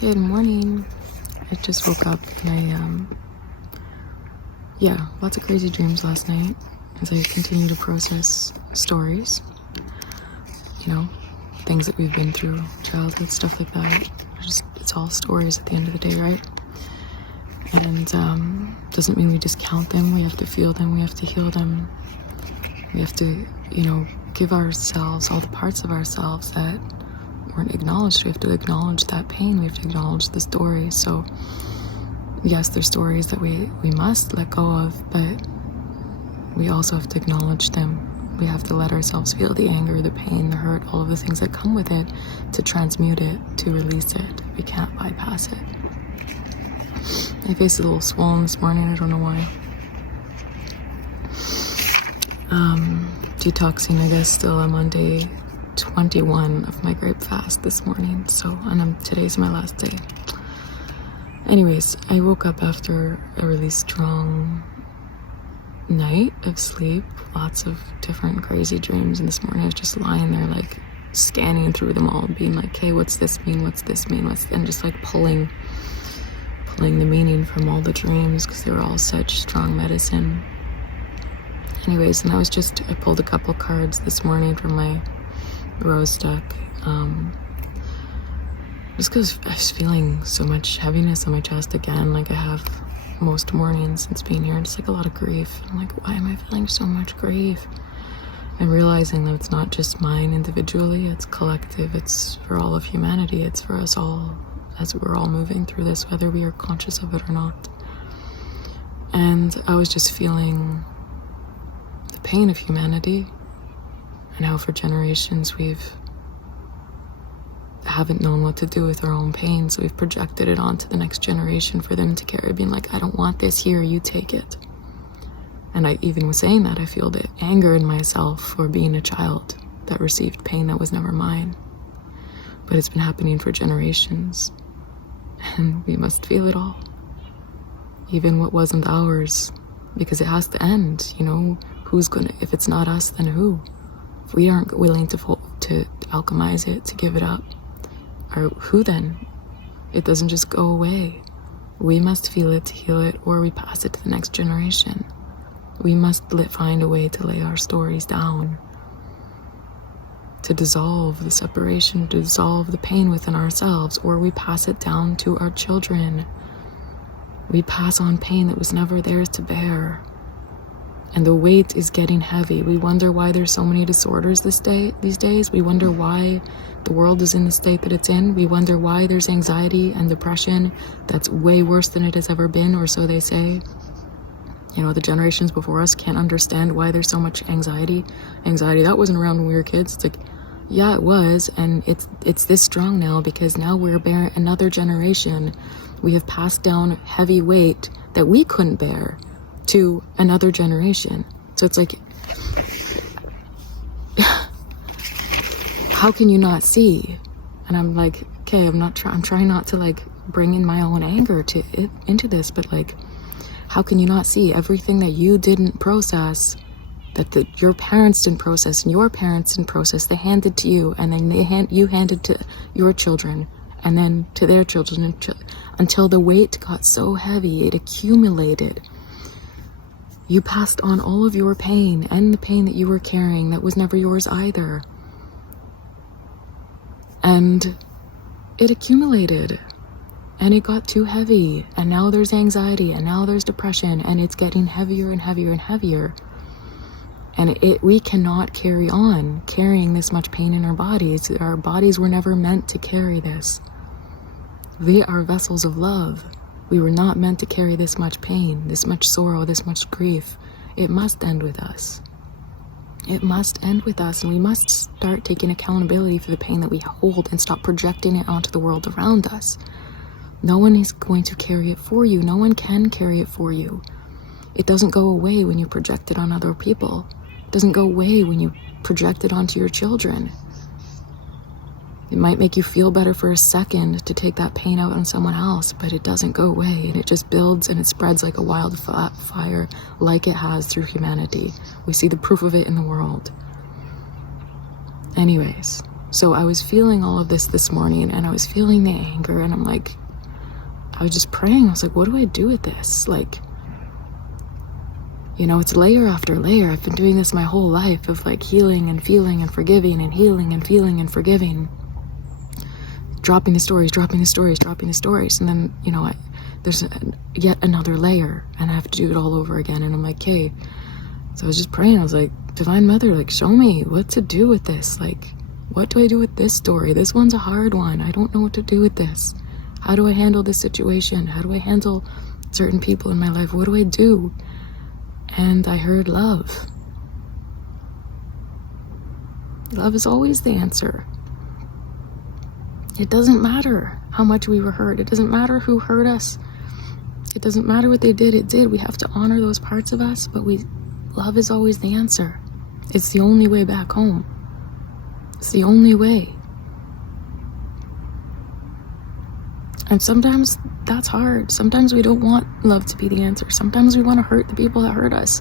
Good morning. I just woke up and lots of crazy dreams last night as I continue to process stories, things that we've been through, childhood, stuff like that. It's all stories at the end of the day, right? And doesn't mean we discount them. We have to feel them. We have to heal them. We have to, give ourselves all the parts of ourselves that weren't acknowledged. We have to acknowledge that pain. We have to acknowledge the stories. So yes, there's stories that we must let go of, but we also have to acknowledge them. We have to let ourselves feel the anger, the pain, the hurt, all of the things that come with it, to transmute it, to release it. We can't bypass it. My face is a little swollen this morning. I don't know why. Detoxing, I guess. Still, I'm on day 21 of my grape fast this morning. Today's my last day. Anyways, I woke up after a really strong night of sleep. Lots of different crazy dreams. And this morning I was just lying there, like scanning through them all, being like, hey, what's this mean? What's this mean? And just like pulling the meaning from all the dreams, because they were all such strong medicine. Anyways, and I pulled a couple cards this morning from my rose deck, just because I was feeling so much heaviness on my chest again, like I have most mornings since being here. Just like a lot of grief. I'm like, why am I feeling so much grief? And realizing that it's not just mine individually, it's collective, it's for all of humanity, it's for us all, as we're all moving through this, whether we are conscious of it or not. And I was just feeling the pain of humanity, and how for generations haven't known what to do with our own pain, so we've projected it onto the next generation for them to carry, being like, I don't want this, here, you take it. And I even was saying that, I feel the anger in myself for being a child that received pain that was never mine. But it's been happening for generations, and we must feel it all, even what wasn't ours, because it has to end. If it's not us, then who? If we aren't willing to alchemize it, to give it up, or who then? It doesn't just go away. We must feel it to heal it, or we pass it to the next generation. We must find a way to lay our stories down, to dissolve the separation, to dissolve the pain within ourselves, or we pass it down to our children. We pass on pain that was never theirs to bear. And the weight is getting heavy. We wonder why there's so many disorders these days. We wonder why the world is in the state that it's in. We wonder why there's anxiety and depression that's way worse than it has ever been, or so they say. The generations before us can't understand why there's so much anxiety. Anxiety, that wasn't around when we were kids. It's like, yeah, it was, and it's this strong now because now we're bearing another generation. We have passed down heavy weight that we couldn't bear to another generation. So it's like, how can you not see? And I'm like, okay, I'm trying not to like bring in my own anger into this, but like, how can you not see everything that you didn't process, that your parents didn't process and your parents didn't process, they handed to you, and then you handed to your children, and then to their children, until the weight got so heavy, it accumulated. You passed on all of your pain, and the pain that you were carrying that was never yours either. And it accumulated, and it got too heavy, and now there's anxiety, and now there's depression, and it's getting heavier and heavier and heavier. And we cannot carry on carrying this much pain in our bodies. Our bodies were never meant to carry this. They are vessels of love. We were not meant to carry this much pain, this much sorrow, this much grief. It must end with us. It must end with us, and we must start taking accountability for the pain that we hold and stop projecting it onto the world around us. No one is going to carry it for you. No one can carry it for you. It doesn't go away when you project it on other people. It doesn't go away when you project it onto your children. It might make you feel better for a second to take that pain out on someone else, but it doesn't go away, and it just builds and it spreads like a wildfire, like it has through humanity. We see the proof of it in the world. Anyways, So I was feeling all of this morning, and I was feeling the anger, and I'm like, I was just praying. I was like, what do I do with this? Like, you know, it's layer after layer. I've been doing this my whole life of like healing and feeling and forgiving and healing and feeling and forgiving. Dropping the stories. And then, you know, there's yet another layer, and I have to do it all over again. And I'm like, okay. So I was just praying. I was like, Divine Mother, like, show me what to do with this. Like, what do I do with this story? This one's a hard one. I don't know what to do with this. How do I handle this situation? How do I handle certain people in my life? What do I do? And I heard love. Love is always the answer. It doesn't matter how much we were hurt. It doesn't matter who hurt us. It doesn't matter what they did. It did. We have to honor those parts of us, but love is always the answer. It's the only way back home. It's the only way. And sometimes that's hard. Sometimes we don't want love to be the answer. Sometimes we want to hurt the people that hurt us.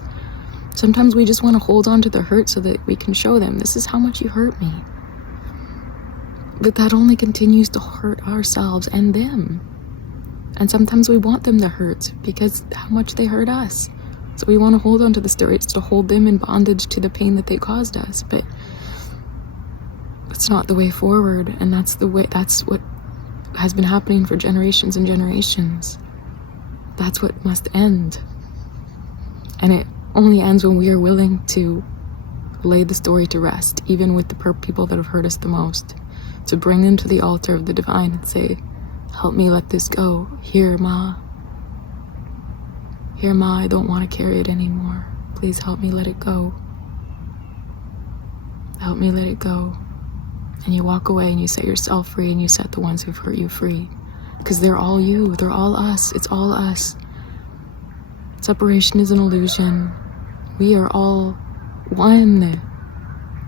Sometimes we just want to hold on to the hurt so that we can show them, this is how much you hurt me. But that only continues to hurt ourselves and them. And sometimes we want them to hurt because how much they hurt us. So we want to hold on to the stories to hold them in bondage to the pain that they caused us. But it's not the way forward. And that's what has been happening for generations and generations. That's what must end. And it only ends when we are willing to lay the story to rest, even with the people that have hurt us the most, to bring them to the altar of the divine and say, help me let this go. Here, Ma, I don't want to carry it anymore. Please help me let it go. Help me let it go. And you walk away and you set yourself free, and you set the ones who've hurt you free. Because they're all you. They're all us. It's all us. Separation is an illusion. We are all one.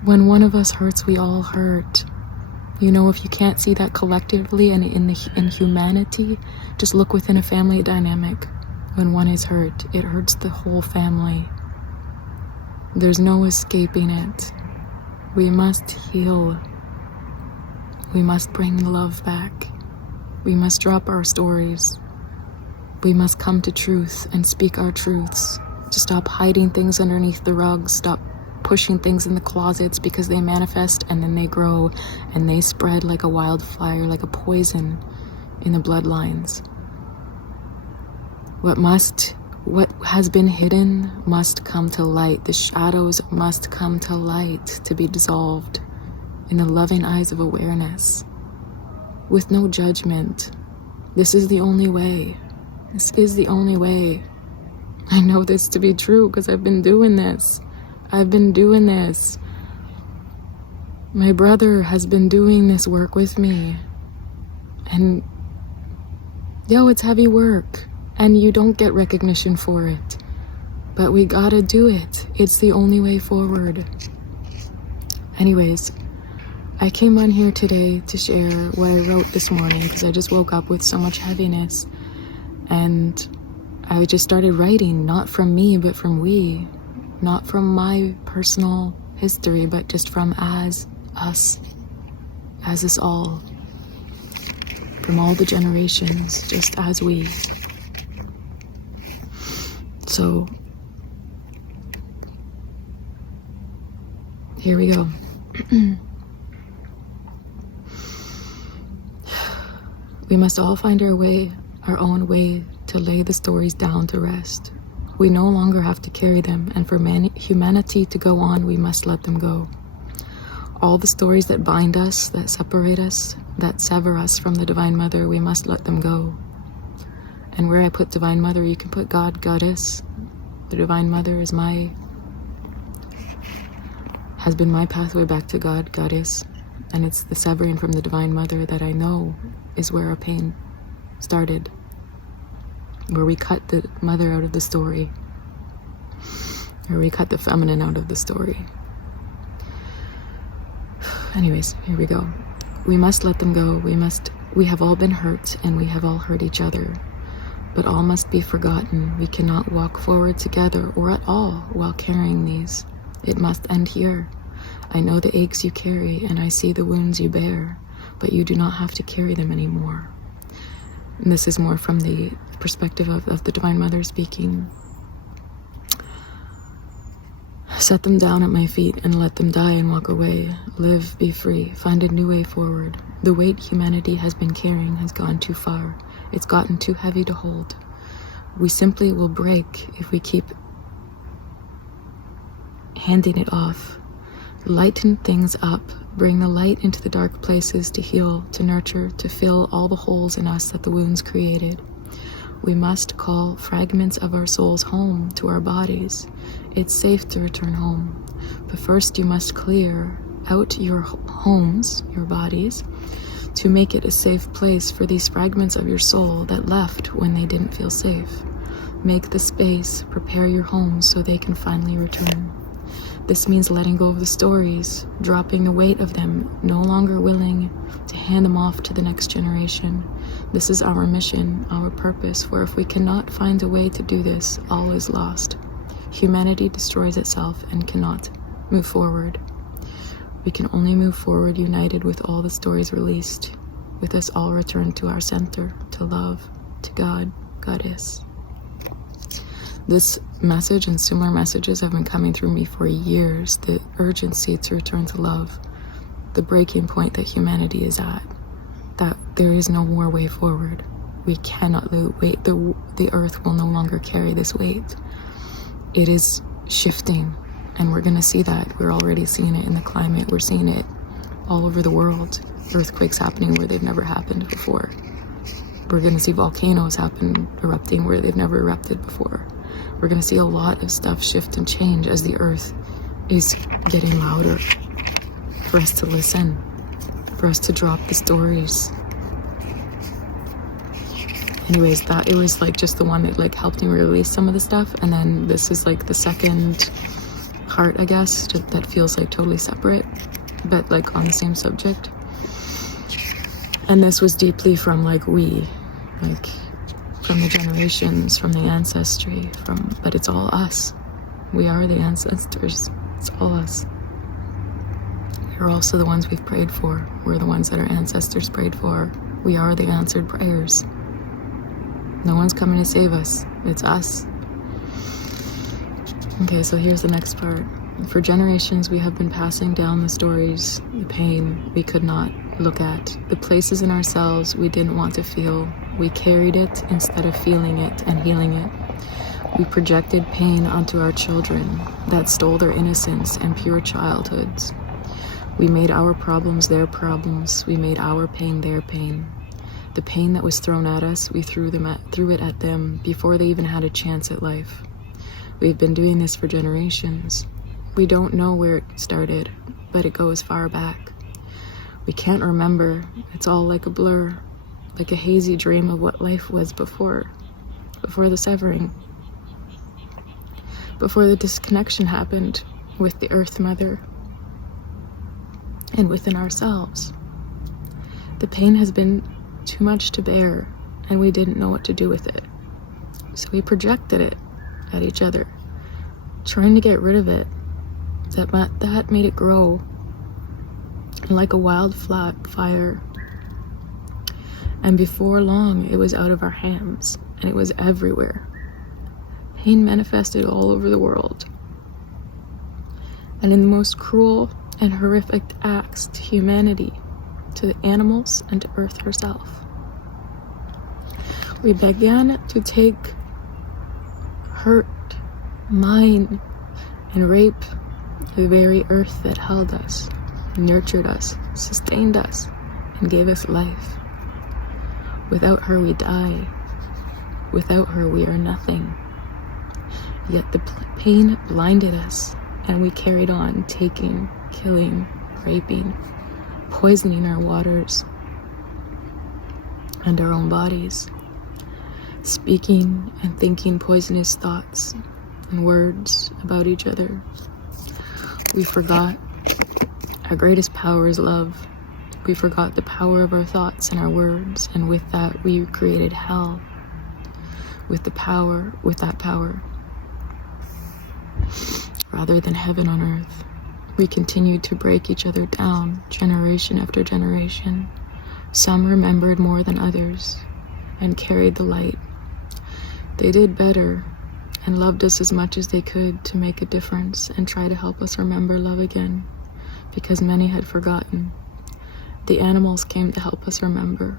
When one of us hurts, we all hurt. You know, if you can't see that collectively and in humanity, just look within a family dynamic. When one is hurt, it hurts the whole family. There's no escaping it. We must heal. We must bring love back. We must drop our stories. We must come to truth and speak our truths. To stop hiding things underneath the rugs. Stop pushing things in the closets because they manifest and then they grow and they spread like a wildfire, like a poison in the bloodlines. What has been hidden must come to light. The shadows must come to light to be dissolved in the loving eyes of awareness, with no judgment. This is the only way. This is the only way. I know this to be true because I've been doing this. My brother has been doing this work with me. And it's heavy work. And you don't get recognition for it. But we gotta do it. It's the only way forward. Anyways, I came on here today to share what I wrote this morning because I just woke up with so much heaviness. And I just started writing, not from me, but from we. Not from my personal history, but just from as us all. From all the generations, just as we. So, here we go. We must all find our own way to lay the stories down to rest. We no longer have to carry them, and for humanity to go on, we must let them go. All the stories that bind us, that separate us, that sever us from the Divine Mother, we must let them go. And where I put Divine Mother, you can put God, Goddess. The Divine Mother has been my pathway back to God, Goddess. And it's the severing from the Divine Mother that I know is where our pain started. Where we cut the mother out of the story. Where we cut the feminine out of the story. Anyways, here we go. We must let them go. We have all been hurt and we have all hurt each other. But all must be forgotten. We cannot walk forward together or at all while carrying these. It must end here. I know the aches you carry, and I see the wounds you bear, but you do not have to carry them anymore. And this is more from the perspective of the Divine Mother speaking. Set them down at my feet and let them die and walk away. Live, be free, find a new way forward. The weight humanity has been carrying has gone too far. It's gotten too heavy to hold. We simply will break if we keep handing it off. Lighten things up. Bring the light into the dark places to heal, to nurture, to fill all the holes in us that the wounds created. We must call fragments of our souls home to our bodies. It's safe to return home, but first you must clear out your homes, your bodies, to make it a safe place for these fragments of your soul that left when they didn't feel safe. Make the space, prepare your homes so they can finally return. This means letting go of the stories, dropping the weight of them, no longer willing to hand them off to the next generation. This is our mission, our purpose, where if we cannot find a way to do this, all is lost. Humanity destroys itself and cannot move forward. We can only move forward united with all the stories released, with us all returned to our center, to love, to God, Goddess. This message and similar messages have been coming through me for years. The urgency to return to love, the breaking point that humanity is at, that there is no more way forward. We cannot wait. The earth will no longer carry this weight. It is shifting, and we're going to see that. We're already seeing it in the climate. We're seeing it all over the world. Earthquakes happening where they've never happened before. We're going to see volcanoes erupting where they've never erupted before. We're going to see a lot of stuff shift and change as the earth is getting louder for us to listen, for us to drop the stories. Anyways, it was like just the one that like helped me release some of the stuff, and then this is like the second part, I guess, that feels like totally separate, but like on the same subject. And this was deeply from like from the generations, from the ancestry, but it's all us. We are the ancestors. It's all us. We're also the ones we've prayed for. We're the ones that our ancestors prayed for. We are the answered prayers. No one's coming to save us. It's us. Okay, so here's the next part. For generations, we have been passing down the stories, the pain we could not look at, the places in ourselves we didn't want to feel. We carried it instead of feeling it and healing it. We projected pain onto our children that stole their innocence and pure childhoods. We made our problems their problems. We made our pain their pain. The pain that was thrown at us, we threw it at them before they even had a chance at life. We've been doing this for generations. We don't know where it started, but it goes far back. We can't remember. It's all like a blur, like a hazy dream of what life was before the severing, before the disconnection happened with the Earth Mother and within ourselves. The pain has been too much to bear, and we didn't know what to do with it. So we projected it at each other, trying to get rid of it. That made it grow like a wild fire. And before long, it was out of our hands, and it was everywhere. Pain manifested all over the world, and in the most cruel and horrific acts to humanity, to the animals, and to Earth herself. We began to take, hurt, mine, and rape the very earth that held us, nurtured us, sustained us, and gave us life. Without her we die. Without her we are nothing. Yet the pain blinded us, and we carried on taking, killing, raping, poisoning our waters and our own bodies, speaking and thinking poisonous thoughts and words about each other. We forgot our greatest power is love. We forgot the power of our thoughts and our words, and with that we created hell. With that power, rather than heaven on earth. We continued to break each other down, generation after generation. Some remembered more than others and carried the light. They did better and loved us as much as they could to make a difference and try to help us remember love again, because many had forgotten. The animals came to help us remember,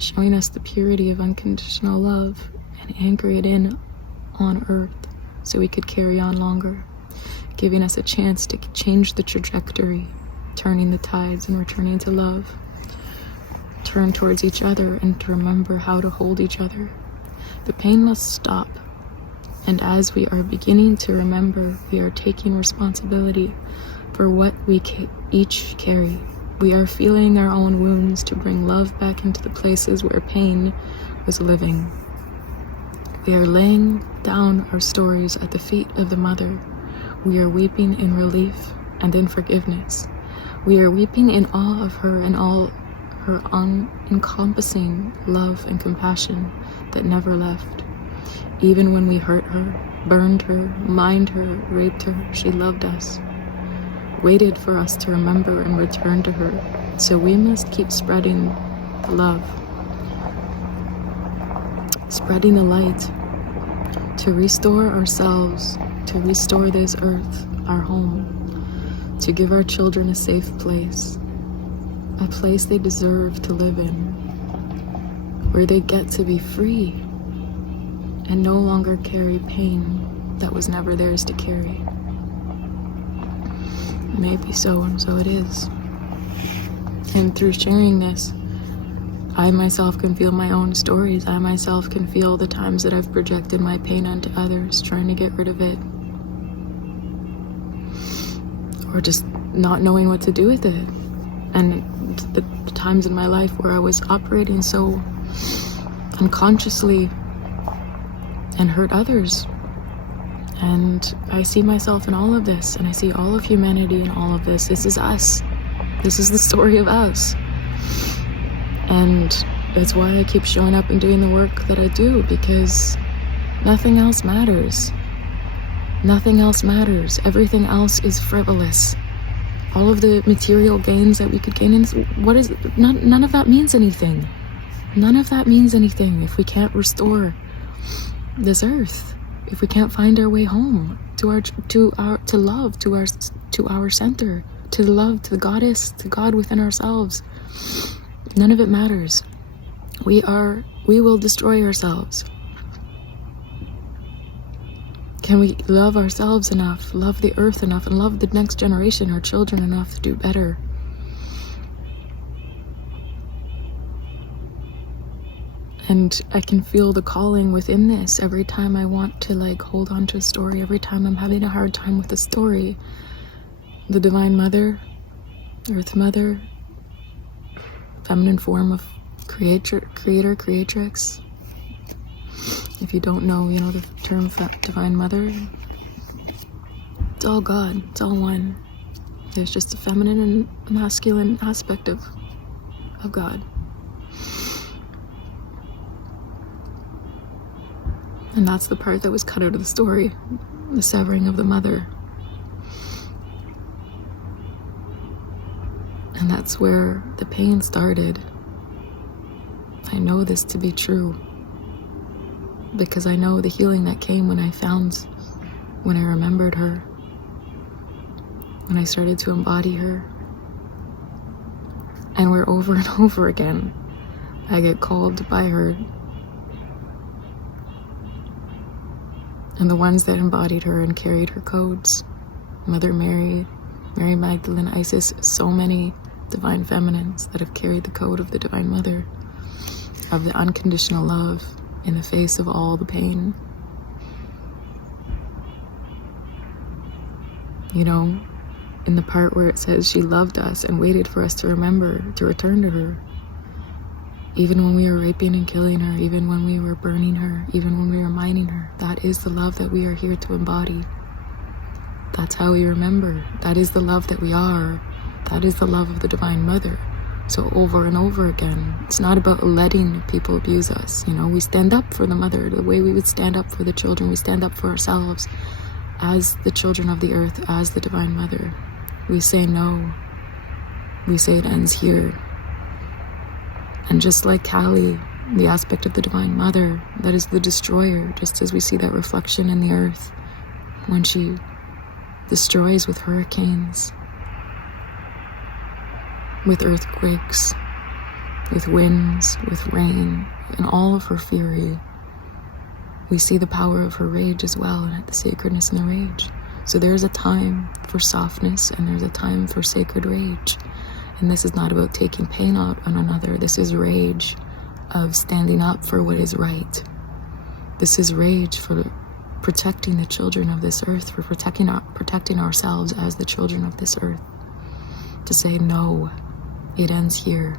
showing us the purity of unconditional love and anchor it in on earth so we could carry on longer, giving us a chance to change the trajectory, turning the tides and returning to love. Turn towards each other and to remember how to hold each other. The pain must stop. And as we are beginning to remember, we are taking responsibility for what we each carry. We are feeling our own wounds to bring love back into the places where pain was living. We are laying down our stories at the feet of the Mother. We are weeping in relief and in forgiveness. We are weeping in awe of her and all her encompassing love and compassion that never left. Even when we hurt her, burned her, mined her, raped her, she loved us, waited for us to remember and return to her. So we must keep spreading the love, spreading the light, to restore ourselves, to restore this earth, our home, to give our children a safe place, a place they deserve to live in, where they get to be free and no longer carry pain that was never theirs to carry. It may be so, and so it is. And through sharing this, I myself can feel my own stories. I myself can feel the times that I've projected my pain onto others, trying to get rid of it, or just not knowing what to do with it. And the times in my life where I was operating so unconsciously and hurt others. And I see myself in all of this, and I see all of humanity in all of this. This is us. This is the story of us. And that's why I keep showing up and doing the work that I do, because nothing else matters. Nothing else matters. Everything else is frivolous. All of the material gains that we could gain in this, none of that means anything. None of that means anything if we can't restore this earth, if we can't find our way home to love, to our center, to the love, to the goddess, to God within ourselves. None of it matters. We will destroy ourselves. Can we love ourselves enough, love the earth enough, and love the next generation, our children, enough to do better? And I can feel the calling within this every time I want to hold on to a story, every time I'm having a hard time with a story. The Divine Mother, Earth Mother, feminine form of creator, creatrix. If you don't know, the term Divine Mother, it's all God, it's all one. There's just a feminine and masculine aspect of God. And that's the part that was cut out of the story, the severing of the mother. And that's where the pain started. I know this to be true, because I know the healing that came when I remembered her, when I started to embody her. And where over and over again, I get called by her. And the ones that embodied her and carried her codes, Mother Mary, Mary Magdalene, Isis, so many divine feminines that have carried the code of the Divine Mother, of the unconditional love in the face of all the pain. In the part where it says she loved us and waited for us to remember, to return to her. Even when we were raping and killing her, even when we were burning her, even when we were mining her, that is the love that we are here to embody. That's how we remember. That is the love that we are. That is the love of the Divine Mother. So over and over again, it's not about letting people abuse us. We stand up for the Mother the way we would stand up for the children. We stand up for ourselves as the children of the earth, as the Divine Mother. We say no. We say it ends here. And just like Kali, the aspect of the Divine Mother that is the destroyer, just as we see that reflection in the earth when she destroys with hurricanes, with earthquakes, with winds, with rain, and all of her fury. We see the power of her rage as well, and the sacredness in the rage. So there's a time for softness, and there's a time for sacred rage. And this is not about taking pain out on another. This is rage of standing up for what is right. This is rage for protecting the children of this earth, for protecting ourselves as the children of this earth. To say no, it ends here.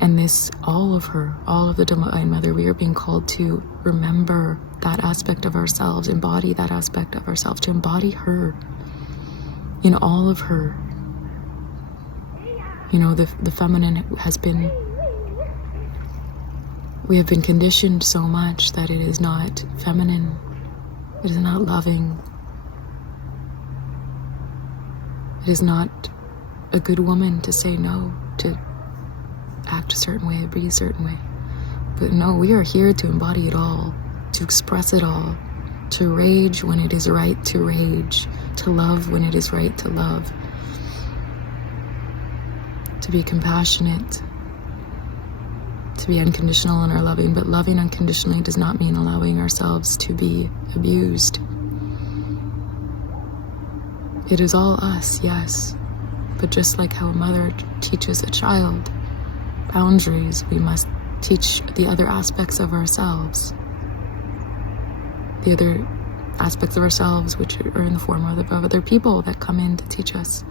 And this, all of the Divine Mother, we are being called to remember that aspect of ourselves, embody that aspect of ourselves, to embody her in all of her. You know, the feminine has been, we have been conditioned so much that it is not feminine, it is not loving, it is not a good woman to say no, to act a certain way, be a certain way. But no, we are here to embody it all, to express it all, to rage when it is right to rage, to love when it is right to love, to be compassionate, to be unconditional in our loving. But loving unconditionally does not mean allowing ourselves to be abused. It is all us, yes, but just like how a mother teaches a child boundaries, we must teach the other aspects of ourselves. The other aspects of ourselves which are in the form of other people that come in to teach us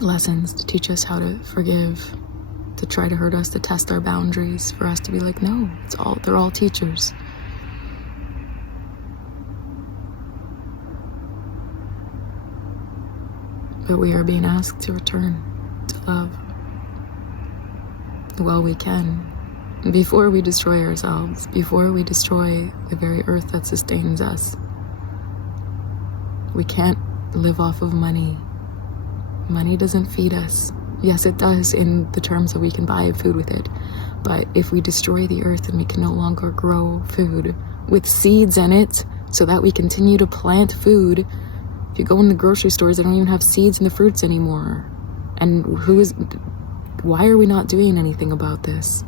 lessons, to teach us how to forgive, to try to hurt us, to test our boundaries, for us to be like, no, they're all teachers. But we are being asked to return to love well we can, before we destroy ourselves, before we destroy the very earth that sustains us. We can't live off of money. Money doesn't feed us. Yes, it does in the terms that we can buy food with it. But if we destroy the earth and we can no longer grow food with seeds in it so that we continue to plant food, if you go in the grocery stores, they don't even have seeds in the fruits anymore. And why are we not doing anything about this?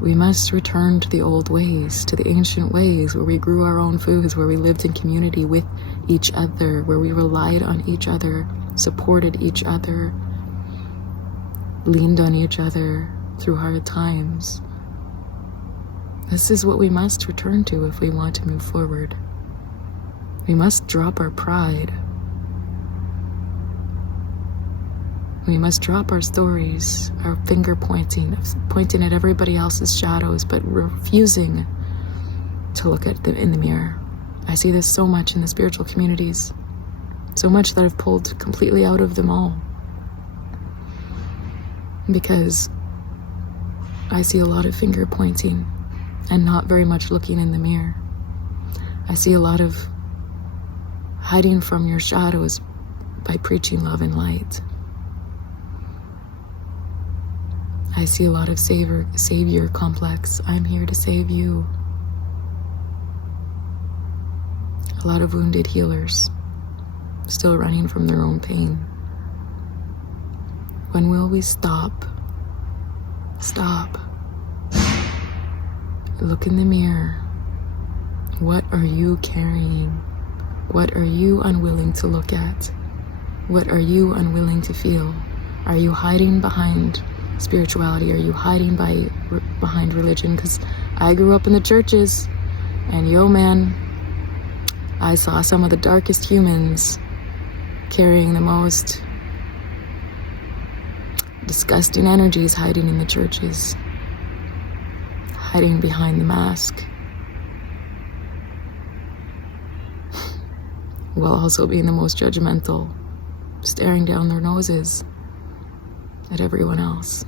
We must return to the old ways, to the ancient ways where we grew our own foods, where we lived in community with each other, where we relied on each other, supported each other, leaned on each other through hard times. This is what we must return to if we want to move forward. We must drop our pride. We must drop our stories, our finger pointing at everybody else's shadows, but refusing to look at them in the mirror. I see this so much in the spiritual communities, so much that I've pulled completely out of them all. Because I see a lot of finger pointing and not very much looking in the mirror. I see a lot of hiding from your shadows by preaching love and light. I see a lot of savior complex. I'm here to save you. A lot of wounded healers still running from their own pain. When will we stop? Stop. Look in the mirror. What are you carrying? What are you unwilling to look at? What are you unwilling to feel? Are you hiding behind spirituality? Are you hiding behind religion? Because I grew up in the churches, and yo man, I saw some of the darkest humans carrying the most disgusting energies hiding in the churches, hiding behind the mask, while also being the most judgmental, staring down their noses at everyone else.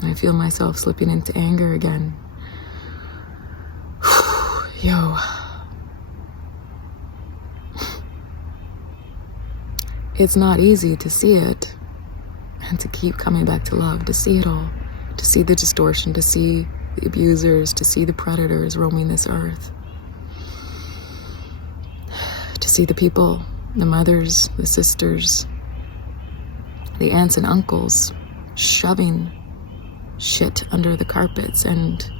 I feel myself slipping into anger again. it's not easy to see it and to keep coming back to love, to see it all, to see the distortion, to see the abusers, to see the predators roaming this earth, to see the people, the mothers, the sisters, the aunts and uncles shoving shit under the carpets and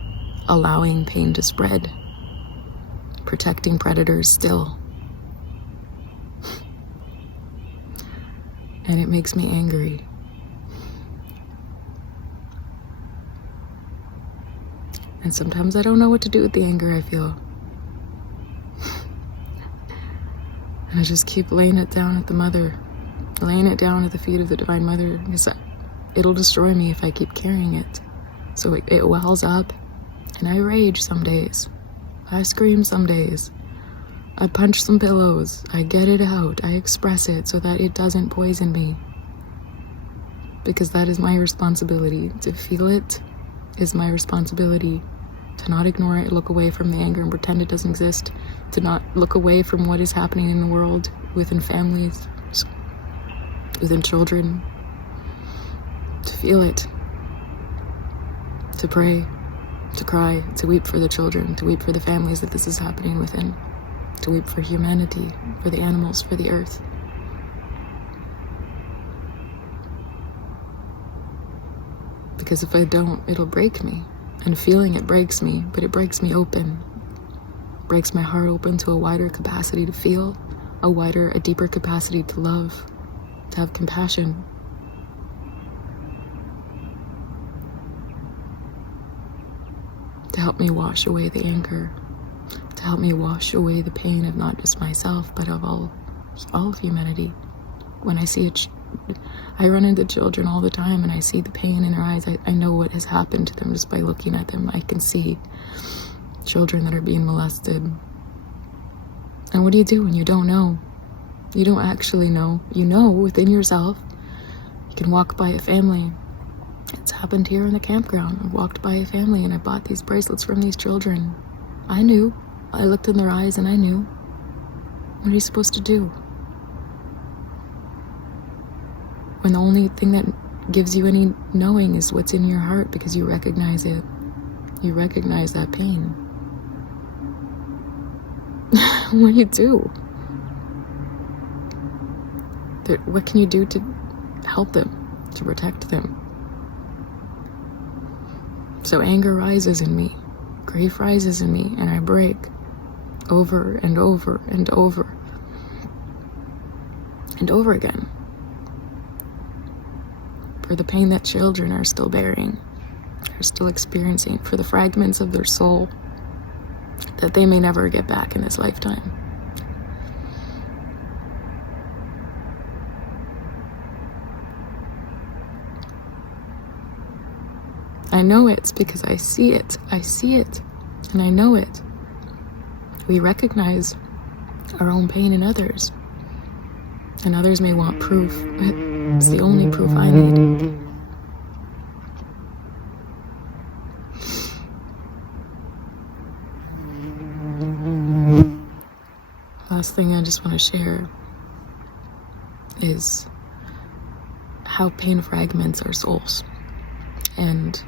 allowing pain to spread, protecting predators still. And it makes me angry. And sometimes I don't know what to do with the anger I feel. And I just keep laying it down at the mother, laying it down at the feet of the Divine Mother, because it'll destroy me if I keep carrying it. So it wells up, and I rage some days. I scream some days. I punch some pillows. I get it out. I express it so that it doesn't poison me. Because that is my responsibility. To feel it is my responsibility. To not ignore it, look away from the anger and pretend it doesn't exist. To not look away from what is happening in the world, within families, within children. To feel it. To pray. To cry. To weep for the children. To weep for the families that this is happening within. To weep for humanity, for the animals, for the earth. Because if I don't, it'll break me. And feeling it breaks me, but it breaks me open. Breaks my heart open to a wider capacity to feel, a deeper capacity to love, to have compassion. To help me wash away the anger. To help me wash away the pain of not just myself, but of all of humanity. When I see it, I run into children all the time and I see the pain in their eyes. I know what has happened to them just by looking at them. I can see children that are being molested. And what do you do when you don't know? You don't actually know. You know within yourself. You can walk by a family. It's happened here in the campground. I walked by a family and I bought these bracelets from these children. I knew. I looked in their eyes and I knew. What are you supposed to do? When the only thing that gives you any knowing is what's in your heart, because you recognize it. You recognize that pain. What do you do? What can you do to help them, to protect them? So anger rises in me. Grief rises in me, and I break over and over and over and over again for the pain that children are still bearing, are still experiencing, for the fragments of their soul that they may never get back in this lifetime. I know it's because I see it. I see it, and I know it. We recognize our own pain in others, and others may want proof, but it's the only proof I need. Last thing I just want to share is how pain fragments our souls. And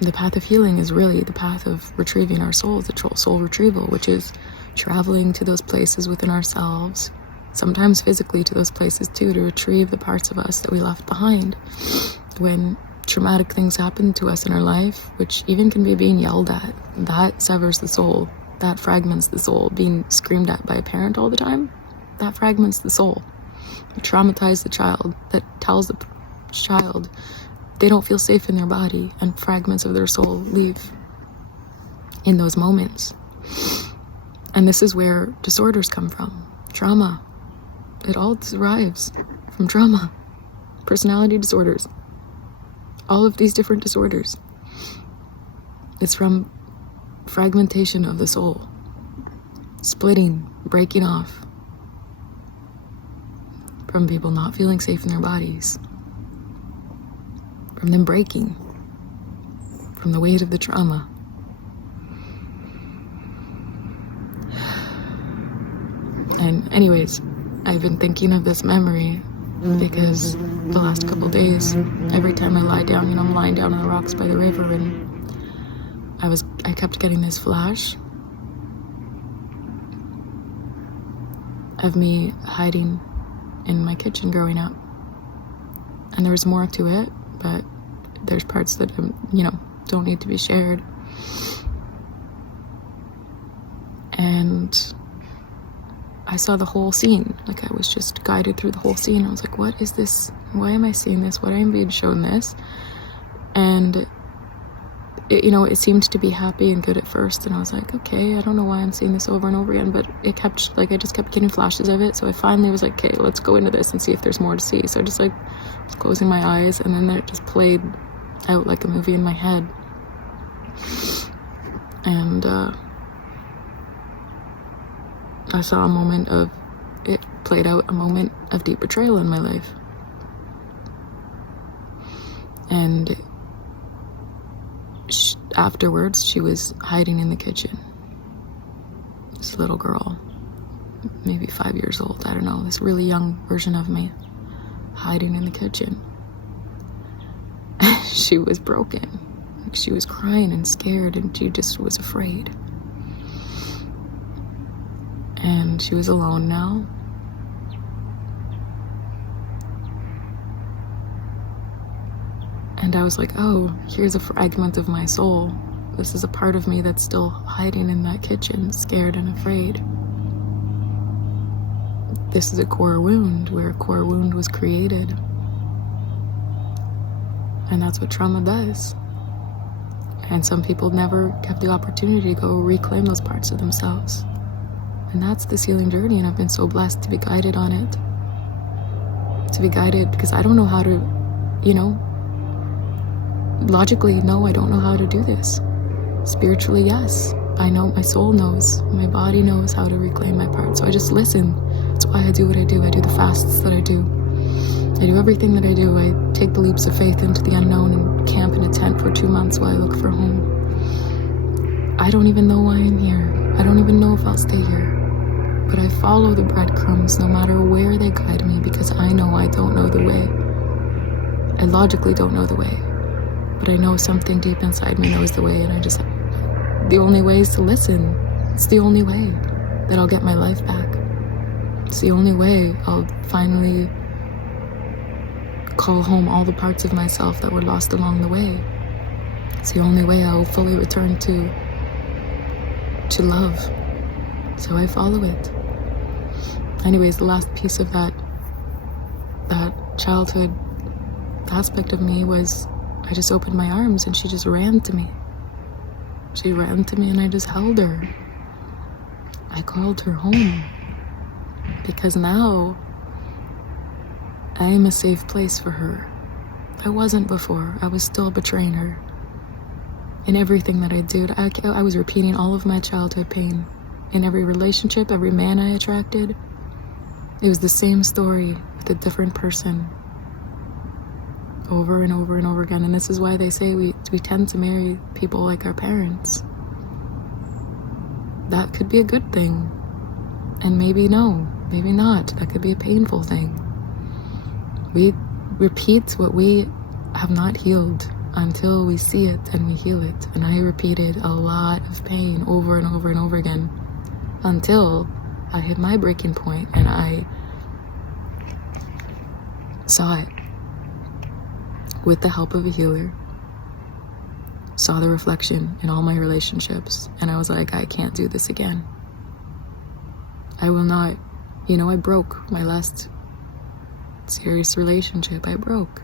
the path of healing is really the path of retrieving our souls, the soul retrieval, which is traveling to those places within ourselves, sometimes physically to those places too, to retrieve the parts of us that we left behind when traumatic things happen to us in our life, which even can be being yelled at. That severs the soul. That fragments the soul. Being screamed at by a parent all the time, that fragments the soul. Traumatize the child. That tells the child they don't feel safe in their body, and fragments of their soul leave in those moments. And this is where disorders come from. Trauma. It all derives from trauma. Personality disorders. All of these different disorders. It's from fragmentation of the soul. Splitting, breaking off. From people not feeling safe in their bodies. From them breaking. From the weight of the trauma. And anyways, I've been thinking of this memory because the last couple days, every time I lie down, I'm lying down on the rocks by the river, and I kept getting this flash of me hiding in my kitchen growing up. And there was more to it, but there's parts that, don't need to be shared. And I saw the whole scene. Like, I was just guided through the whole scene. I was like, what is this? Why am I seeing this? Why am I being shown this? And it seemed to be happy and good at first, and I was like, okay, I don't know why I'm seeing this over and over again, but I just kept getting flashes of it. So I finally was like, okay, let's go into this and see if there's more to see. So I just was closing my eyes, and then it just played out like a movie in my head. And I saw a moment of deep betrayal in my life. And afterwards, she was hiding in the kitchen. This little girl, maybe 5 years old, I don't know, this really young version of me, hiding in the kitchen. She was broken. She was crying and scared, and she just was afraid. And she was alone now. And I was like, oh, here's a fragment of my soul. This is a part of me that's still hiding in that kitchen, scared and afraid. This is a core wound, where a core wound was created. And that's what trauma does. And some people never have the opportunity to go reclaim those parts of themselves. And that's this healing journey, and I've been so blessed to be guided on it. To be guided, because I don't know how to, logically, no, I don't know how to do this. Spiritually, yes. I know, my soul knows, my body knows how to reclaim my part. So I just listen. That's why I do what I do. I do the fasts that I do. I do everything that I do. I take the leaps of faith into the unknown and camp in a tent for 2 months while I look for a home. I don't even know why I'm here. I don't even know if I'll stay here. But I follow the breadcrumbs no matter where they guide me, because I know I don't know the way. I logically don't know the way. But I know something deep inside me knows the way, and the only way is to listen. It's the only way that I'll get my life back. It's the only way I'll finally call home all the parts of myself that were lost along the way. It's the only way I'll fully return to love. So I follow it. Anyways, the last piece of that childhood aspect of me was, I just opened my arms and she just ran to me. She ran to me and I just held her. I called her home. Because now I am a safe place for her. I wasn't before. I was still betraying her. In everything that I did, I was repeating all of my childhood pain. In every relationship, every man I attracted, it was the same story with a different person. Over and over and over again. And this is why they say we tend to marry people like our parents. That could be a good thing. And maybe no, maybe not. That could be a painful thing. We repeat what we have not healed until we see it and we heal it. And I repeated a lot of pain over and over and over again until I hit my breaking point and I saw it. With the help of a healer, saw the reflection in all my relationships, and I was like, I can't do this again. I will not. I broke my last serious relationship. I broke.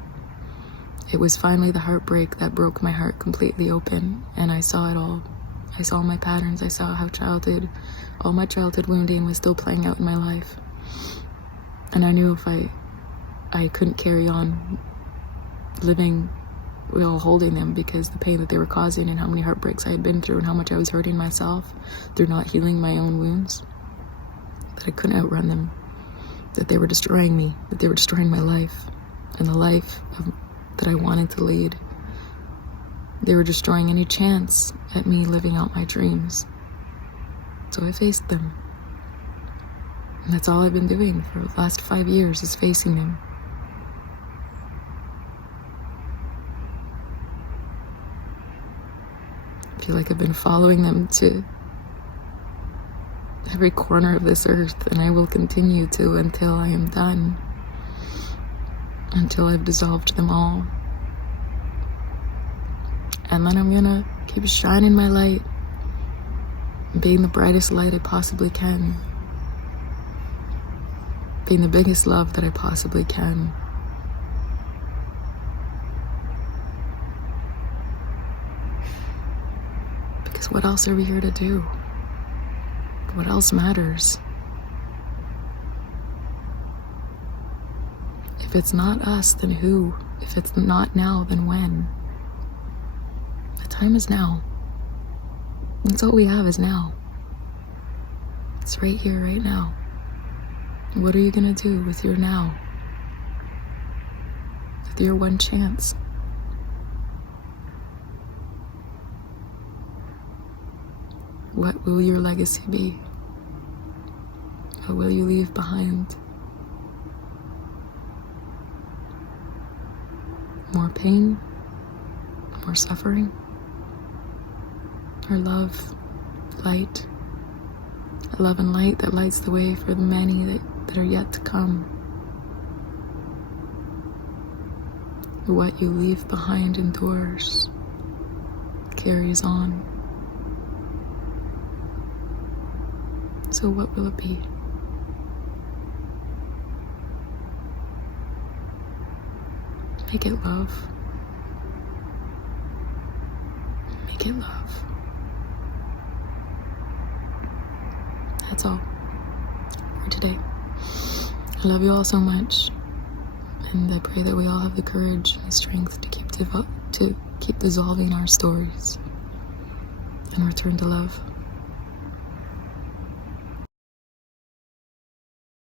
It was finally the heartbreak that broke my heart completely open, and I saw it all. I saw my patterns. I saw how all my childhood wounding was still playing out in my life. And I knew if I couldn't carry on living while holding them, because the pain that they were causing and how many heartbreaks I had been through and how much I was hurting myself through not healing my own wounds, that I couldn't outrun them, that they were destroying me, that they were destroying my life and the life that I wanted to lead. They were destroying any chance at me living out my dreams. So I faced them. And that's all I've been doing for the last 5 years, is facing them. I feel like I've been following them to every corner of this earth, and I will continue to until I am done, until I've dissolved them all. And then I'm gonna keep shining my light, being the brightest light I possibly can, being the biggest love that I possibly can. Because what else are we here to do? What else matters? If it's not us, then who? If it's not now, then when? The time is now. That's all we have, is now. It's right here, right now. What are you gonna do with your now? With your one chance? What will your legacy be? What will you leave behind? More pain? More suffering? Or love, light? A love and light that lights the way for the many that are yet to come. What you leave behind endures, carries on. So what will it be? Make it love. Make it love. That's all for today. I love you all so much, and I pray that we all have the courage and the strength to keep dissolving our stories and return to love.